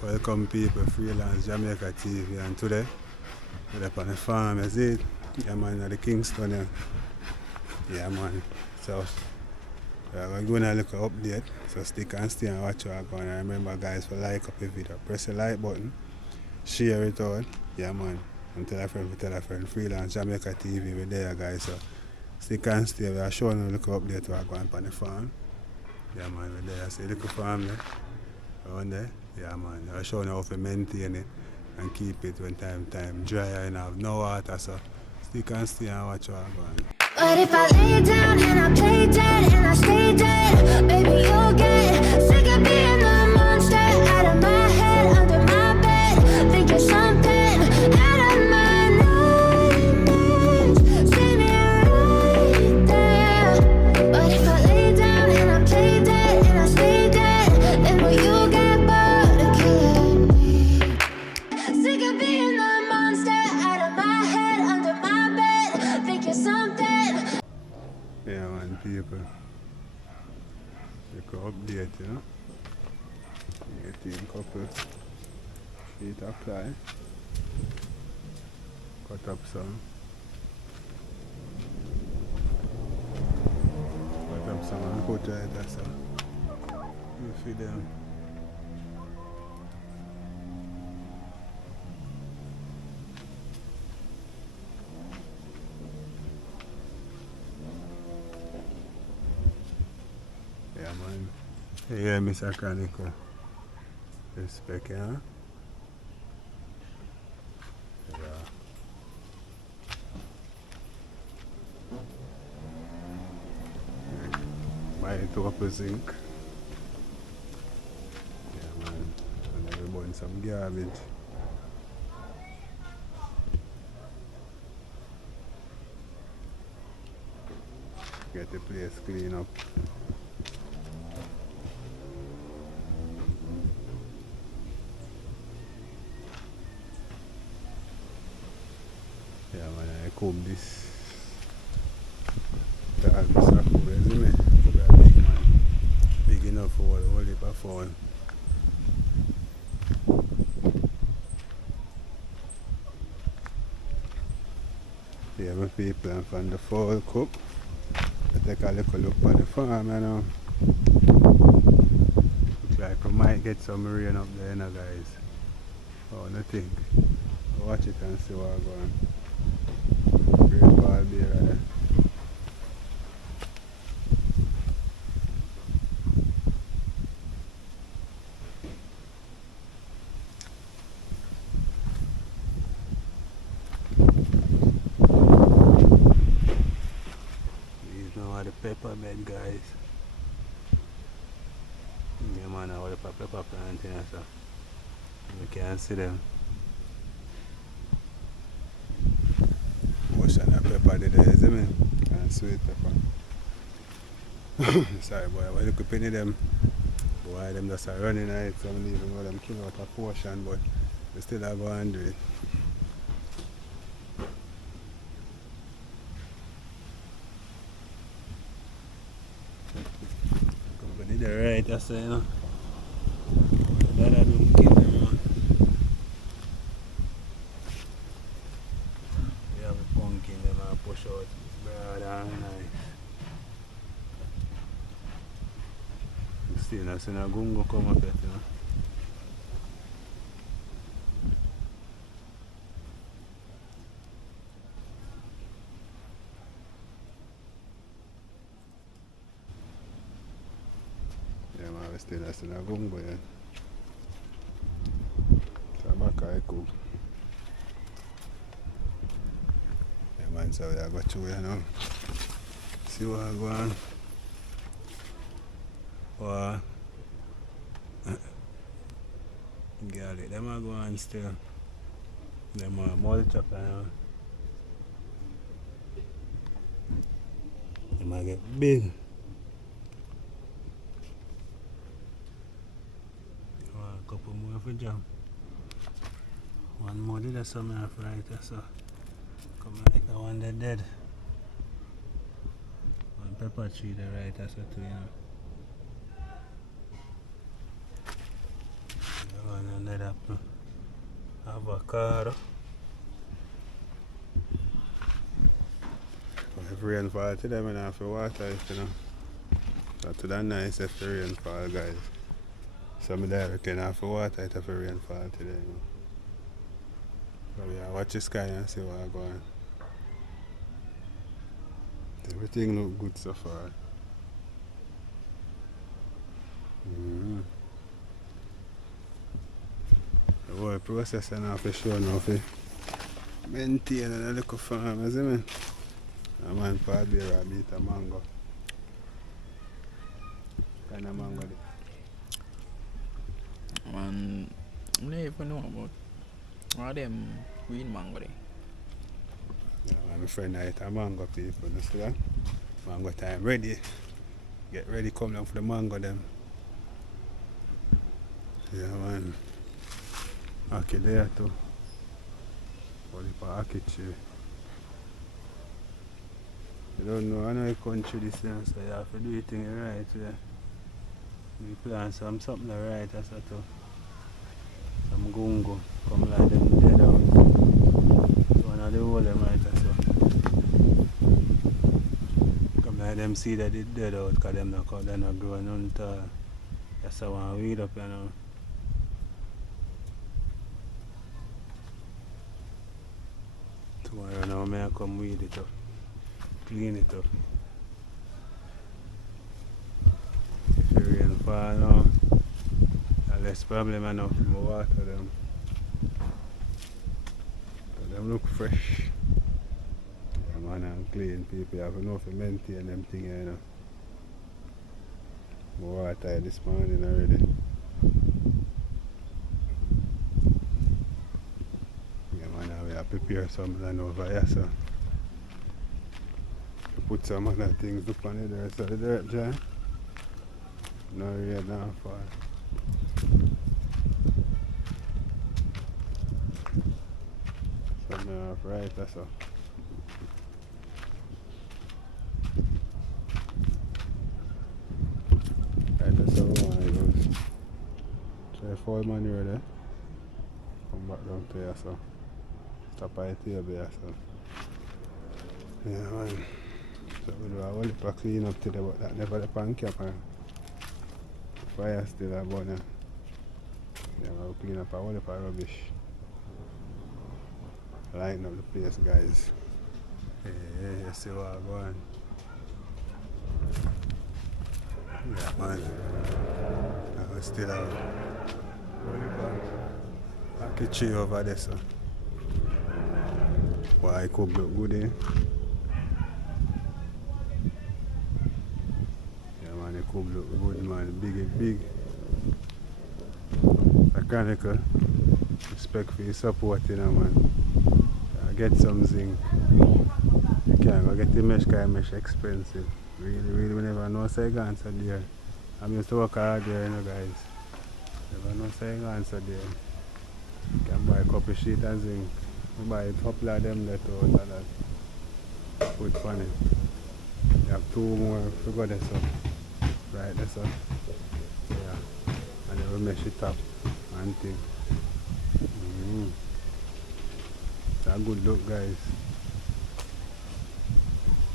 Welcome people, Freelance Jamaica TV, and today we're up on the farm, you see it? Yeah man, at the Kingston here. Yeah man, so we're going to look at update, so stick and stay and watch what's going on. Remember guys, to like up the video, press the like button, share it out, yeah man, and tell a friend, Freelance Jamaica TV, we're there guys, so stick and stay, we're showing you look at update what's going on the farm. Yeah man, we're there, see the farm there, around there. Yeah man, I'm showing you how to maintain it and keep it when time dry and have no water, so stick and stay and watch what's going on. But if I lay down and I play dead and I stay dead, baby you'll get sick of being the monster out of my head, under my bed, thinking something out of my nightmares, see me right there. But if I lay down and I play dead and I stay dead, then will you get Yeah man, people, you can update, you know, 18 couple, sheet apply, cut up some and put right there, so you feed them. Yeah man, yeah Mr. Chronicle, respect, yeah? Yeah. Buy it up a zinc. Yeah man, and then we burn some garbage. Get the place clean up. Yeah man, I comb this. That's a cool, isn't it? Big man. Big enough for all the heap of fowl. Yeah, my people, and from the fowl cook, I take a little look at the farm, you know. Looks like we might get some rain up there, you know, guys. Oh, nothing. Watch it and see what's going on. Great ball bear there. These now are the pepper bed, guys. Yeah man, I want the pepper plant here, so you can see them. Ocean of pepper there, isn't it? And sweet pepper. Sorry boy, I look up in them. Boy, them just are running at it, so I don't even know them kill out a portion, but they still are going to do it. Company there right, I say, you know. That I don't kill them, man. We have a pumpkin, them and push out. It's broad and nice. Still not seeing a gungo come up yet, you know. Yeah man, we still not seeing a gungo yet. So I'm back cool. Yeah man, so we are going through, you know. See what's going on. Wow. Garlic, them are going still. Them are mulch up and them are get big. A couple more for jam. One more did a summer right, so come like the one that dead. One pepper tree there right, so too, you know. avocado. If rain fall today, I have to water it, you know. So today nice if the rain fall, guys. So I reckon I have to water it if the rain fall today, you know. So yeah, watch the sky and see what's going on. Everything look good so far. The whole process and have to show now for maintain a little farm, you see me? A man for a beer a bit of mango. Kind of mango there. Man, I don't even know about all them green mango there. Yeah, my friend I eat a mango people, you see that? Mango time ready. Get ready, come down for the mango them. Yeah man. Aki there too. Only for Aki tree. You don't know, I know a country this year, so you have to do it right. Yeah. We plant something right as that too. Some gungo, come like them dead out. So one of the whole them right as well. Come like them see that it dead out, because them not they're not growing none tall. That's how one weed up, you know. Tomorrow now may I come weed it up. Clean it up. If the rain fall now, less problem enough to water them. But them look fresh. Yeah, man, and clean. People have enough to maintain them things, you know. Water this morning already. Yeah, man, we have prepared some land over here, so. Put some other things up on it there, so the dirt dry. No rain now fall. Something off right, that's all. Right, that's all it goes. Try fall manure there. Come back down to here, so. Stop by the table here, so. Yeah, man. So we do a whole heap of clean up today, but that never the pan cap and fire still a burner. Yeah, we'll clean up a whole heap of rubbish. Lighten up the place, guys. Yeah, you see what's going on. Yeah, man. We still have a whole heap of kitchen over there, so. Why it could look good, eh? The cook look good, man. Big. Mechanical. Respect for your support, you know, man. Get some zinc. You can't go get the mesh, because mesh expensive. Really, we never know say you answer there. I'm used to work hard there, you know, guys. Never know say you answer there. You can buy a couple sheet of zinc. You buy a couple of them that out of that. Put on it. You have 2 more to go there, so. Right, that's all. Yeah. And then we mesh it up and thing. It's a good look, guys.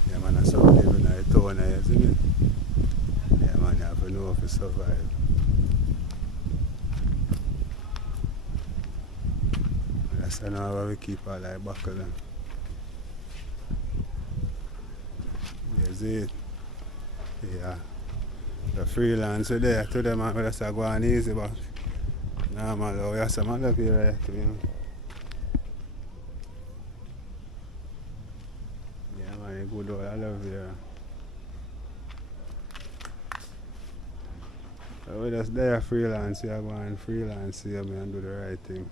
Yeah, man, I saw living in a town here, isn't it? Yeah, man, you have to know how to survive. That's how we keep our life buckle. Yes, it. Yeah. The freelancer there to them, man, just go on easy, but nah, man, we have some other people here too, you know. Yeah, man, good old, I love you. So we just there freelance, you go on freelance here and do the right thing.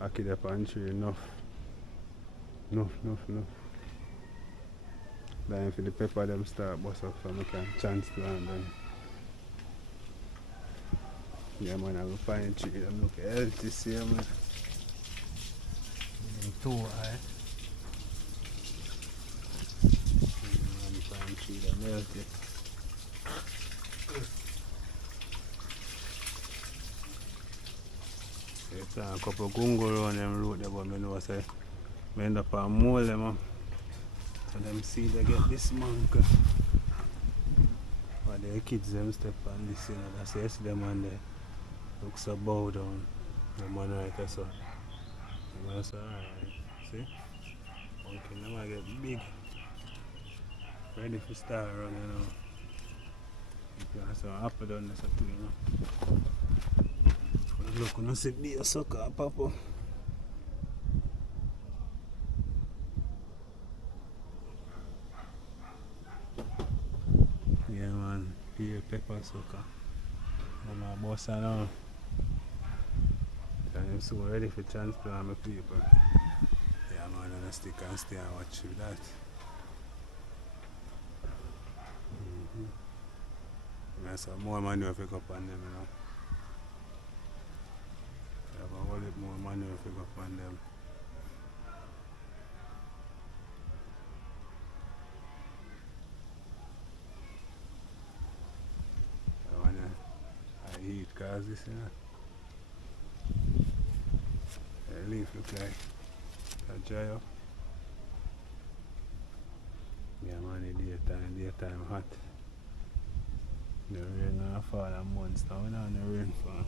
I keep up on tree, enough. Then for the pepper them start bust up so we can transplant them. Yeah, man, I will find tree them look healthy, see, man. Them too high. I will find tree them healthy. So a couple gungo around them road there, but I know say I end up on mole them. So them see they get this monk. But the kids them step on this, you know, that's yes them and they look so bow down. The man right there, so. The man say, alright, see? Okay, them might get big. Ready for start run, you know. You can so up down this too, you know. Look, you don't see be a sucker pop up. Yeah man, peel pepper sucker. I'm a boss now. And I'm so ready for transplant my people. Yeah man, and I stick and stay and watch you that. Yeah, so more manure pick up on them, you know. Yeah, but a whole lot more manure pick up on them. I wanna heat cause this, you know. The leaf look like a dry up. Yeah man, the daytime hot. The rain not fall and months now, we not the rain fall.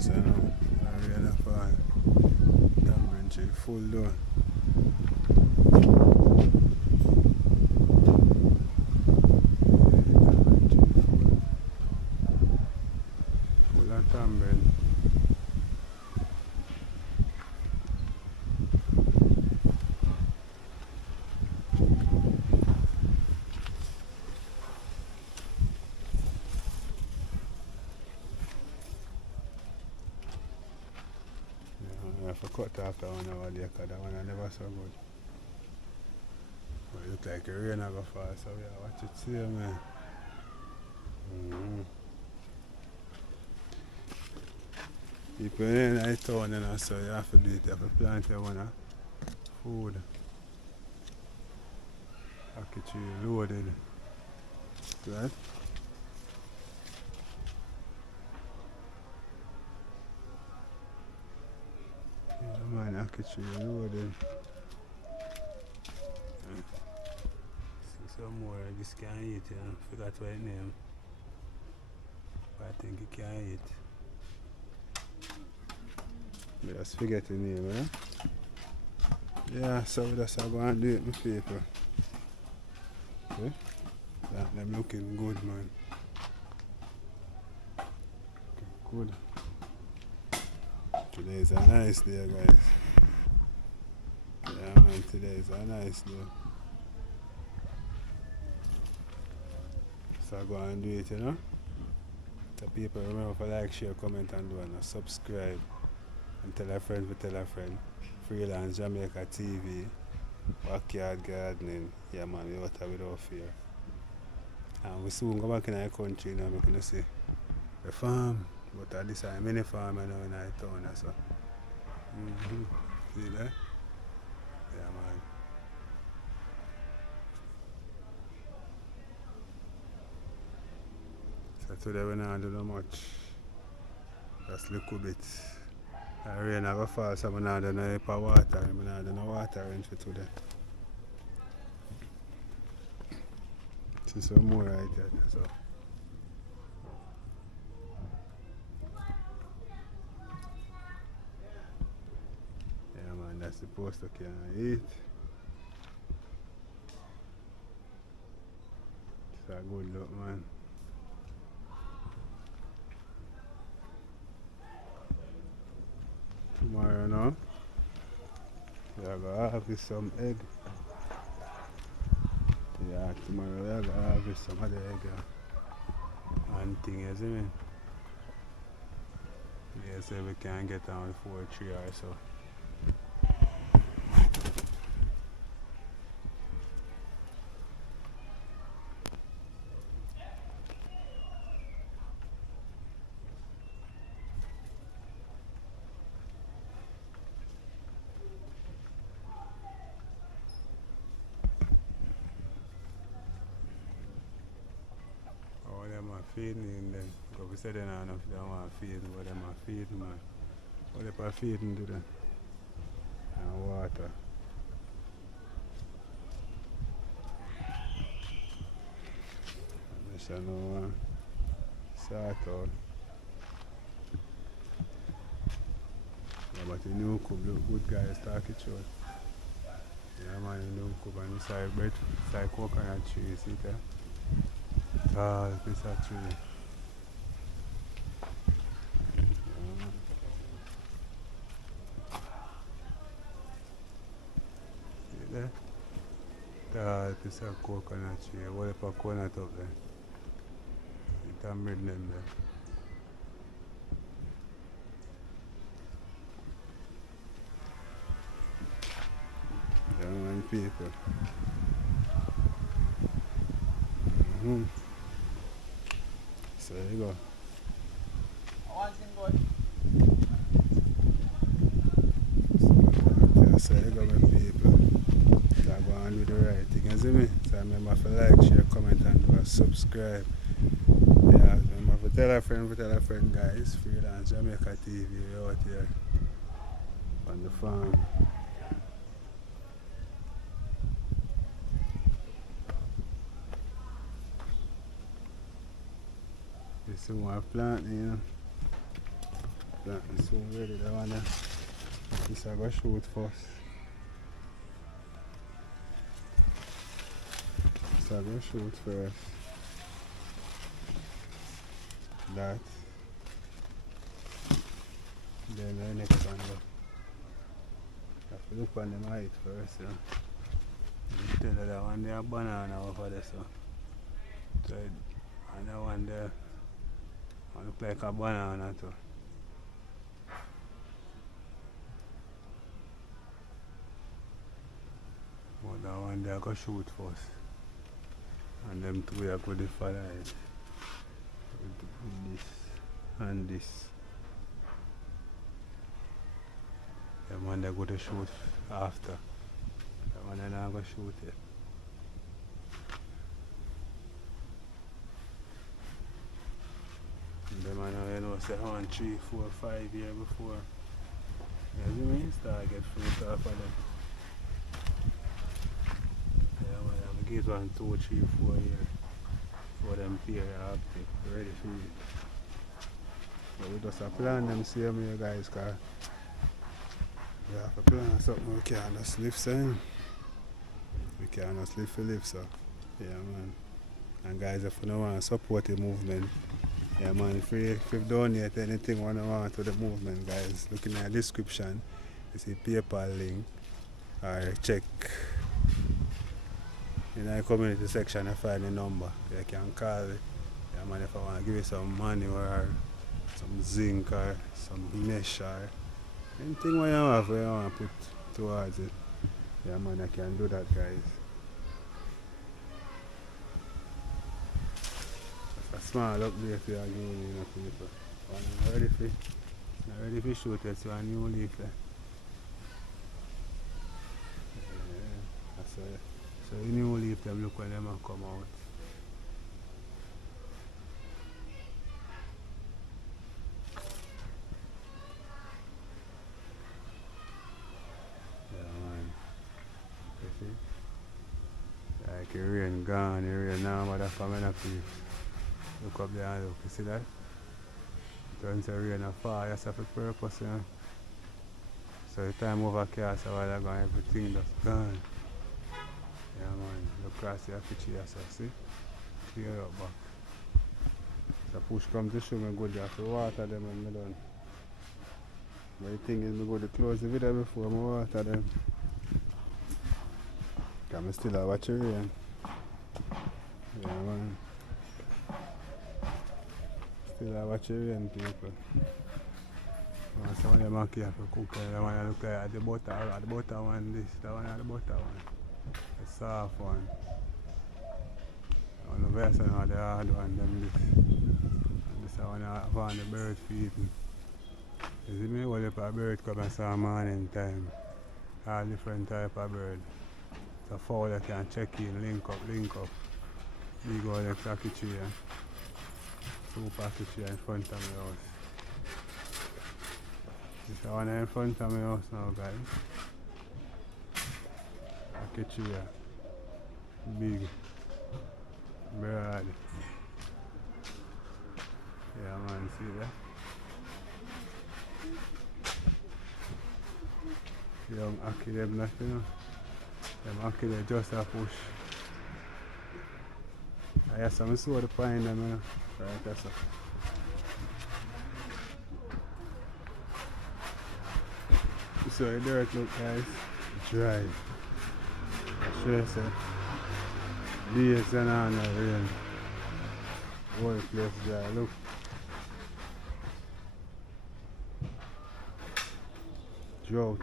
So now, the rain not fall. That branch is full down. Full of tambourine. I have to cut off that one over there because that one is never so good. But it looks like the rain is going to fall, so we have to watch it see, man. People in the town, you know, so you have to do it. You have to plant your one food. Apple tree loaded. Right? Yeah, man, apple tree loaded. See some more, this can't eat, you know. Forgot what it name. But I think it can't eat. Just forget the name, eh? Yeah, so we just go and do it, my people. Okay? That them looking good, man. Okay, good. Today is a nice day, guys. Yeah, man, today is a nice day. So go and do it, you know? So people, remember to like, share, comment and do and subscribe. And tell a friend to tell a friend. Freelance Jamaica TV. Backyard gardening. Yeah man, we out without fear. And we soon go back in our country now, we're gonna see the farm. But at this time, many farm now in our town so. See that? Yeah man. So today we not do much. Just a little bit. The rain will fall, so I'm not doing no water. I'm not doing no water for today. See some more right there. So. Yeah man, that's supposed to can eat. It's a good look, man. Tomorrow now, we are going to harvest some egg. Yeah, tomorrow we are going to harvest some other egg and thing, you see me? Yeah, so we can get on 4-3 or so. feeding in them. Because we said they don't enough, they don't want to feed, but them are feeding, man. What they are feeding to them? And water. I shall know sort out. Yeah, but the new cook look good, guys, talk it short. Yeah, man, the new cook and this side bread, side coconut tree, see there? Tall piece of tree. Yeah. See there? Tall piece of coconut tree. What if a coconut up there? It can breed them there. Yeah, man, people. So there you go. So there you go, my people. So I go on do the right thing, you see me? So remember to like, share, comment, and do a subscribe. Yeah, remember to tell a friend, guys. Freelance Jamaica TV, we're out here on the farm. This is one plant, you know. Plant is soon ready, that one there. This I go shoot first. This I go shoot first. That. Then the next one go. Have to look on them height first, you know. You tell her that one there banana over there, so. And that one there. I look like a banana too. But that one there I go shoot first. And them two I go to follow it. With this and this. The one they go to shoot after. The one I go shoot it. The man I know say 1, 3, 4, 5 years before. Yeah, you mean start get fruit off of them. Yeah man, I get 1, 2, 3, 4 years for them pear active, ready for it. But we just plan them same here guys, cause we have to plan something we can't just live saying. We can't just live for live, so yeah man. And guys, if you don't want to support the movement, yeah man, if you donate anything you want to the movement, guys, look in the description, you see PayPal link, or check in the community section, you find the number, you can call it. Yeah man, if I want to give you some money or some zinc or some mesh or anything you have, you want to put towards it, yeah man, I can do that, guys. A small update for a new leaf, people. I'm ready for shoot it, so a new leaf there. Yeah, so the new leaf them look when them come out. Yeah man. You see? Like the rain gone, the rain now but that's coming up here. Look up there and look, you see that? It turns to rain and fall, that's for purpose, you know. So the time overcast a while ago, everything just gone. Yeah man, look across the picture, so see? Clear up back. So push come to show me good, you have to water them when I'm done. But the thing is, I go to close the video before I water them. Because I still have watch the rain. Yeah man. Still I watch the rain, people. So when you make it for cooking, the one look like the butter one, this, the one at the butter one. The soft one. On the version of the hard one, them this. And this one I found the bird feeding. You see me, what if a bird come and some morning time. All different type of bird. So fowl that can check in, link up. Big old extra kitchen. two package here in front of my house. This is one in front of my house now, guys. Package here. Big. Broad. Yeah, man, see that? Young Aki them not, you know. Them Aki they just a push. I have some saw the pine them, you know. Right, that's it. So the dirt look, guys, dry. I should say days and on the rain. Whole place dry, look. Drought.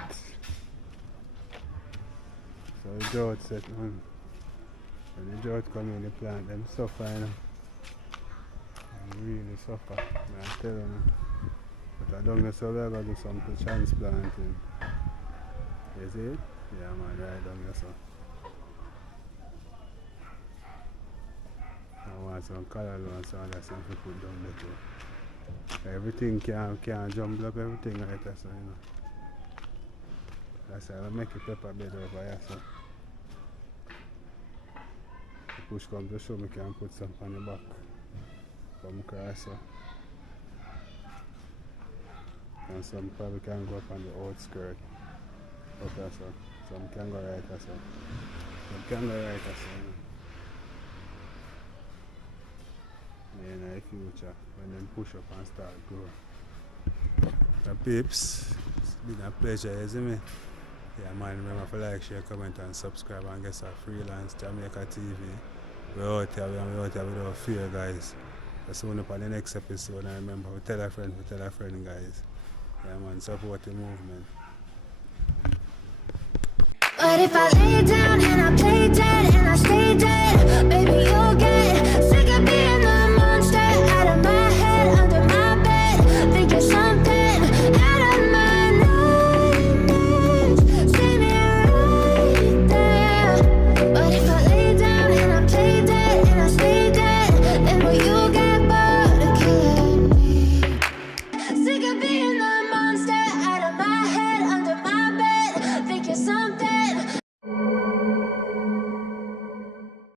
So the drought set on. When the drought come in, the plant them suffer, you know. They really suffer, I tell you. But I don't know, so we're going to do some transplanting. You see it? Yeah, man, right down here, so. I want some color and some other stuff to put down there too. Everything can jumble up, everything right there, so, you know. That's why I make a pepper bed over here, so. The push comes to show me can put some on the back. Come across, so. And some probably can go up on the outskirt. Up there, so. Some can go right there, so. Some can go right there, so. In the future, when them push up and start grow. So peeps, it's been a pleasure, you see me? Yeah man, remember to like, share, comment and subscribe and get some freelance Jamaica TV. We're out here without fear, guys. That's soon up on the next episode, and remember to tell a friend, guys. Yeah man, support the movement. But if I lay down